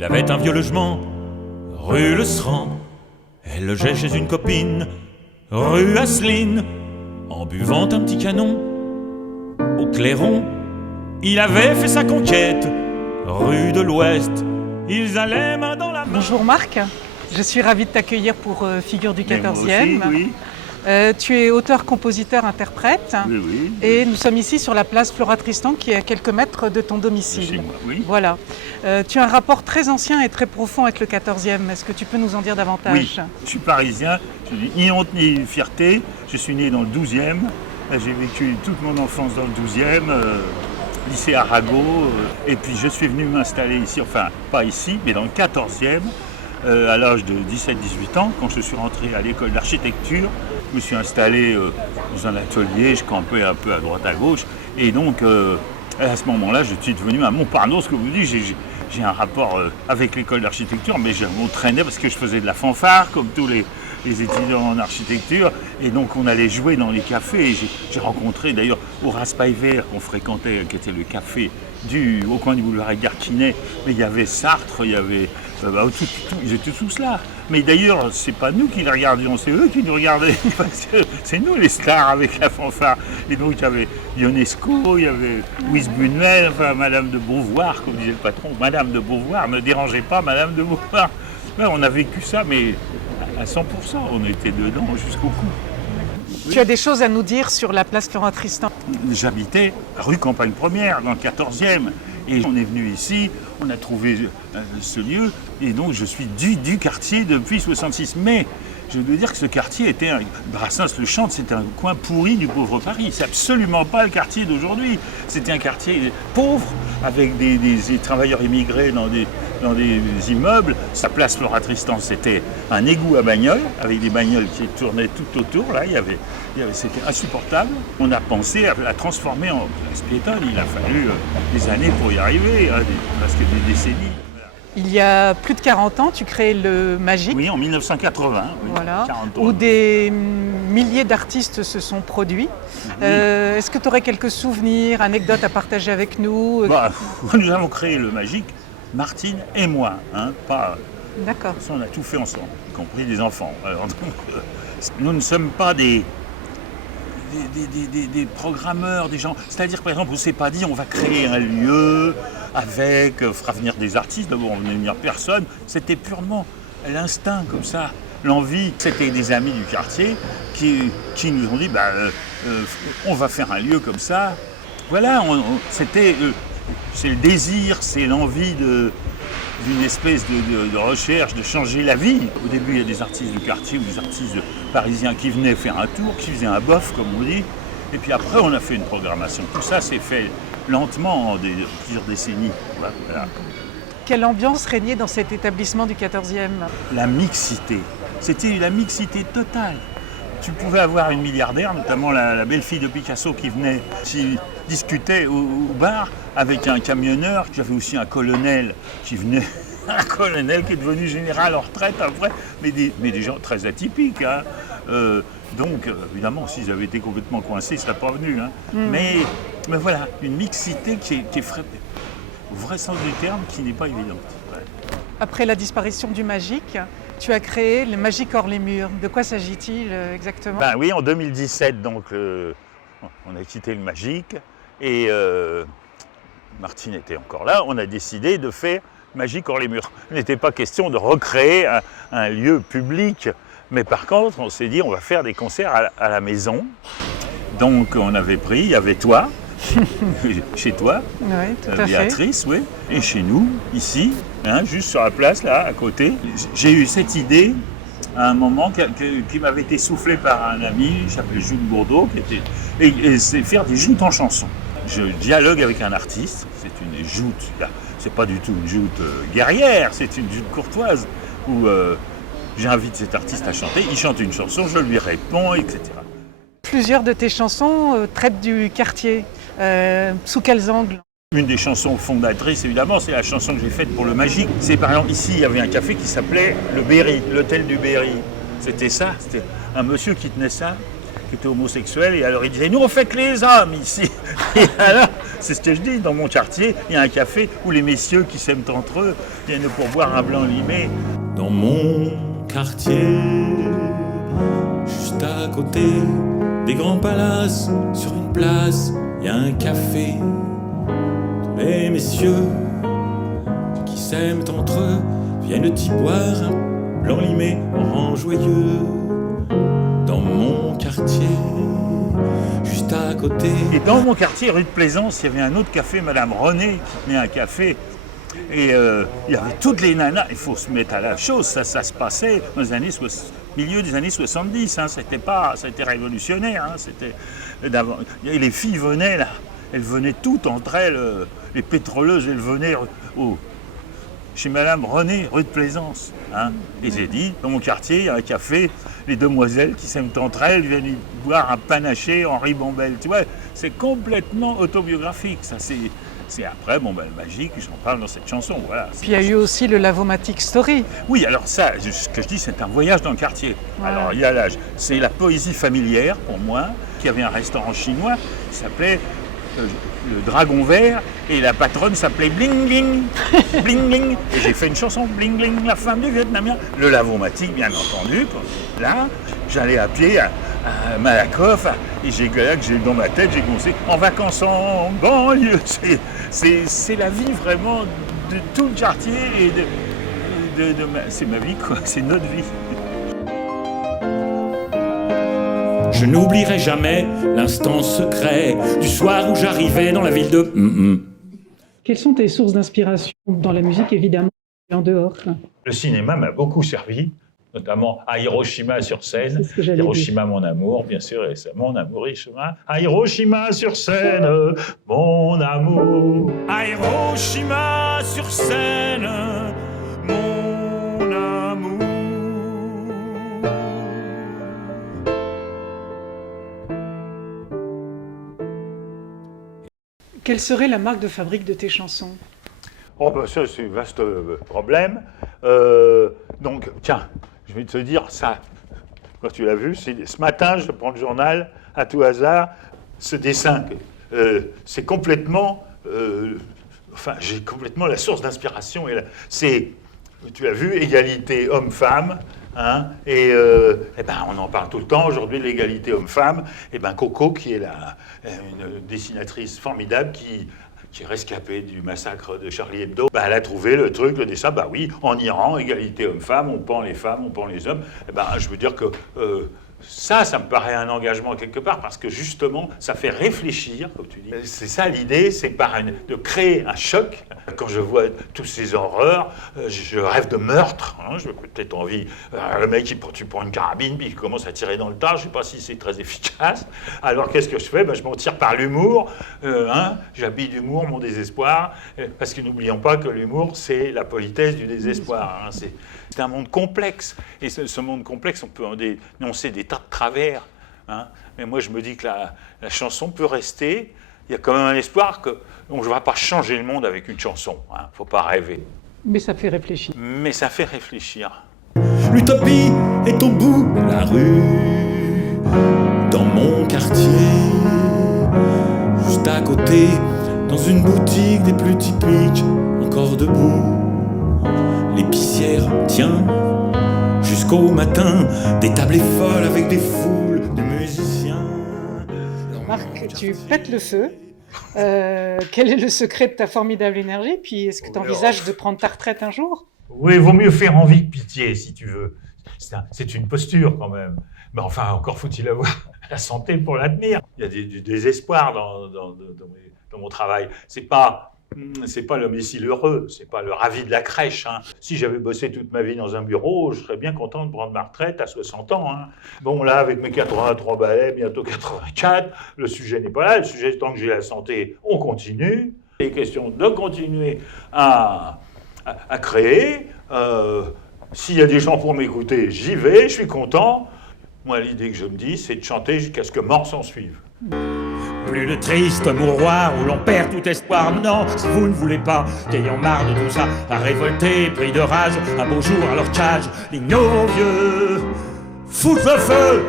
Il avait un vieux logement, rue Le Sran. Elle logeait chez une copine, rue Asseline. En buvant un petit canon, au clairon, il avait fait sa conquête, rue de l'Ouest. Ils allaient main dans la main. Bonjour Marc, je suis ravie de t'accueillir pour Figure du 14e. Moi aussi, oui. Tu es auteur, compositeur, interprète. Oui. Et nous sommes ici sur la place Flora Tristan qui est à quelques mètres de ton domicile. Chez moi, oui. Voilà. Tu as un rapport très ancien et très profond avec le 14e. Est-ce que tu peux nous en dire davantage? Oui, je suis parisien, je n'ai ni honte ni fierté. Je suis né dans le 12e. J'ai vécu toute mon enfance dans le 12e, lycée Arago. Et puis je suis venu m'installer ici, enfin pas ici, mais dans le 14e, à l'âge de 17-18 ans, quand je suis rentré à l'école d'architecture. Je me suis installé dans un atelier, je campais un peu à droite à gauche. Et donc, à ce moment-là, je suis devenu à Montparnasse, que vous dites, j'ai un rapport avec l'école d'architecture, mais je m'entraînais parce que je faisais de la fanfare, comme tous les étudiants en architecture. Et donc, on allait jouer dans les cafés. Et j'ai rencontré d'ailleurs Horace Paillevert, qu'on fréquentait, qui était le café au coin du boulevard Garquinet. Mais il y avait Sartre, il y avait... ils étaient tous là. Mais d'ailleurs, c'est pas nous qui les regardions, c'est eux qui nous regardaient. Parce que c'est nous les stars avec la fanfare. Et donc il y avait Ionesco, il y avait Louise Buñuel, enfin Madame de Beauvoir, comme disait le patron. Madame de Beauvoir, ne dérangez pas Madame de Beauvoir. Ouais, on a vécu ça, mais à 100%, on était dedans jusqu'au cou. Tu as des choses à nous dire sur la place Flora Tristan? J'habitais rue Campagne Première, dans le 14e. Et on est venu ici, on a trouvé ce lieu, et donc je suis du quartier depuis 66. Mais je veux dire que ce quartier était, Brassens le chante, c'était un coin pourri du pauvre Paris. C'est absolument pas le quartier d'aujourd'hui. C'était un quartier pauvre, avec des travailleurs immigrés dans des immeubles. Sa place Flora Tristan, c'était un égout à bagnoles, avec des bagnoles qui tournaient tout autour. Là, c'était insupportable. On a pensé à la transformer en place piétonne. Il a fallu des années pour y arriver, presque des décennies. Il y a plus de 40 ans, tu crées le Magique. Oui, en 1980. Oui, voilà, 40 ans. Où des milliers d'artistes se sont produits. Oui. Est-ce que tu aurais quelques souvenirs, anecdotes à partager avec nous? Nous avons créé le Magique, Martine et moi. Pas... D'accord. On a tout fait ensemble, y compris des enfants. Alors, donc, nous ne sommes pas des programmeurs, des gens. C'est-à-dire, par exemple, on ne s'est pas dit on va créer un lieu fera venir des artistes, d'abord on ne venait venir personne. C'était purement l'instinct comme ça, l'envie. C'était des amis du quartier qui nous ont dit on va faire un lieu comme ça. Voilà, c'est le désir, c'est l'envie d'une espèce de recherche, de changer la vie. Au début, il y a des artistes du quartier ou des artistes parisiens qui venaient faire un tour, qui faisaient un bof, comme on dit. Et puis après, on a fait une programmation. Tout ça s'est fait lentement en plusieurs décennies. Voilà. Quelle ambiance régnait dans cet établissement du 14e? La mixité. C'était la mixité totale. Tu pouvais avoir une milliardaire, notamment la belle-fille de Picasso qui venait, qui discutait au bar avec un camionneur, qui avait aussi un colonel qui venait, un colonel qui est devenu général en retraite après, mais des gens très atypiques. Donc, évidemment, s'ils avaient été complètement coincés, ils ne seraient pas venus. Mais voilà, une mixité qui est au vrai sens du terme, qui n'est pas évidente. Ouais. Après la disparition du Magique, tu as créé le Magique hors les murs. De quoi s'agit-il exactement? Oui, en 2017, donc, on a quitté le Magique et Martine était encore là. On a décidé de faire Magique hors les murs. Il n'était pas question de recréer un lieu public, mais par contre, on s'est dit on va faire des concerts à la maison. Donc, on avait pris, il y avait toi, chez toi, Oui, tout à Béatrice, oui, et chez nous, ici, juste sur la place, là, à côté. J'ai eu cette idée à un moment qui m'avait été soufflée par un ami, qui s'appelait Jules Bourdeau, et c'est faire des joutes en chansons. Je dialogue avec un artiste, c'est une joute, c'est pas du tout une joute guerrière, c'est une joute courtoise, où j'invite cet artiste à chanter, il chante une chanson, je lui réponds, etc. Plusieurs de tes chansons traitent du quartier. Sous quels angles? Une des chansons fondatrices, évidemment, c'est la chanson que j'ai faite pour le Magique. C'est par exemple, ici, il y avait un café qui s'appelait le Berry, l'hôtel du Berry. C'était ça, c'était un monsieur qui tenait ça, qui était homosexuel, et alors il disait « Nous, on fait que les hommes ici !» Et alors, C'est ce que je dis, dans mon quartier, il y a un café où les messieurs qui s'aiment entre eux viennent pour boire un blanc limé. Dans mon quartier, juste à côté des grands palaces, sur une place, il y a un café. Tous les messieurs qui s'aiment entre eux viennent y boire un blanc limé, en joyeux. Dans mon quartier, juste à côté. Et dans mon quartier, rue de Plaisance, il y avait un autre café, Madame René, qui tenait un café. Et il y avait toutes les nanas, il faut se mettre à la chose, ça se passait dans les années milieu des années 70, hein, c'était révolutionnaire, hein, et les filles venaient là, elles venaient toutes entre elles, les pétroleuses, elles venaient chez Madame René, rue de Plaisance. Hein, et j'ai dit, dans mon quartier, il y a un café, les demoiselles qui s'aiment entre elles viennent y boire un panaché Henri Bombelle, tu vois, c'est complètement autobiographique, ça c'est après, le Magique, j'en parle dans cette chanson, voilà. Puis il y a eu aussi le Lavomatic Story. Oui, alors ça, ce que je dis, c'est un voyage dans le quartier. Ouais. Alors il y a c'est la poésie familière, pour moi, qui avait un restaurant chinois qui s'appelait le Dragon Vert, et la patronne s'appelait Bling Bling, Bling Bling, et j'ai fait une chanson, Bling Bling, la femme du Vietnamien. Le Lavomatic, bien entendu, là, j'allais à pied à Malakoff, et dans ma tête, j'ai commencé en vacances en banlieue. C'est la vie vraiment de tout le quartier, et c'est ma vie, quoi, c'est notre vie. Je n'oublierai jamais l'instant secret du soir où j'arrivais dans la ville de... Quelles sont tes sources d'inspiration dans la musique, évidemment, et en dehors? Le cinéma m'a beaucoup servi, notamment à Hiroshima sur Seine. Hiroshima, mon amour, bien sûr, et c'est mon amour, Hiroshima. À Hiroshima sur Seine, mon amour. À Hiroshima sur Seine, mon amour. Quelle serait la marque de fabrique de tes chansons? Oh ben ça, c'est un vaste problème. Donc, tiens, je vais te dire ça. Quand tu l'as vu, ce matin, je prends le journal, à tout hasard, ce dessin. C'est complètement... j'ai complètement la source d'inspiration. C'est, tu as vu, égalité homme-femme. Hein, on en parle tout le temps aujourd'hui, l'égalité homme-femme. Coco, qui est une dessinatrice formidable qui est rescapée du massacre de Charlie Hebdo, elle a trouvé le dessin, oui, en Iran, égalité homme-femme, on pend les femmes, on pend les hommes. Je veux dire que ça me paraît un engagement quelque part, parce que justement, ça fait réfléchir, comme tu dis. C'est ça l'idée, c'est de créer un choc. Quand je vois toutes ces horreurs, je rêve de meurtre. Hein, j'ai peut-être envie, le mec, tu prends une carabine, puis il commence à tirer dans le tas, je ne sais pas si c'est très efficace. Alors qu'est-ce que je fais? Je m'en tire par l'humour. J'habille d'humour mon désespoir, parce que n'oublions pas que l'humour, c'est la politesse du désespoir. Hein, c'est un monde complexe, et ce monde complexe, on peut en dénoncer des tas de travers. Hein. Mais moi, je me dis que la chanson peut rester. Il y a quand même un espoir que on ne va pas changer le monde avec une chanson. Il ne faut pas rêver. Mais ça fait réfléchir. L'utopie est au bout de la rue, dans mon quartier, juste à côté, dans une boutique des plus typiques, encore debout. L'épicière tient jusqu'au matin des tablées folles avec des foules de musiciens. Marc, tu pètes le feu. Quel est le secret de ta formidable énergie? Puis est-ce que tu envisages de prendre ta retraite un jour? Oui, il vaut mieux faire envie que pitié, si tu veux. C'est une posture quand même. Mais enfin, encore faut-il avoir la santé pour la tenir. Il y a du désespoir dans mon travail. C'est pas l'imbécile heureux, c'est pas le ravi de la crèche. Hein. Si j'avais bossé toute ma vie dans un bureau, je serais bien content de prendre ma retraite à 60 ans. Hein. Bon, là, avec mes 83 balais, bientôt 84, le sujet n'est pas là. Le sujet, tant que j'ai la santé, on continue. Il est question de continuer à créer. S'il y a des gens pour m'écouter, j'y vais, je suis content. Moi, l'idée que je me dis, c'est de chanter jusqu'à ce que mort s'en suive. Plus de triste mouroir où l'on perd tout espoir. Non, si vous ne voulez pas, qu'ayant marre de tout ça, à révolter, pris de rage, un beau jour à leur cage, les nos vieux foutent le feu.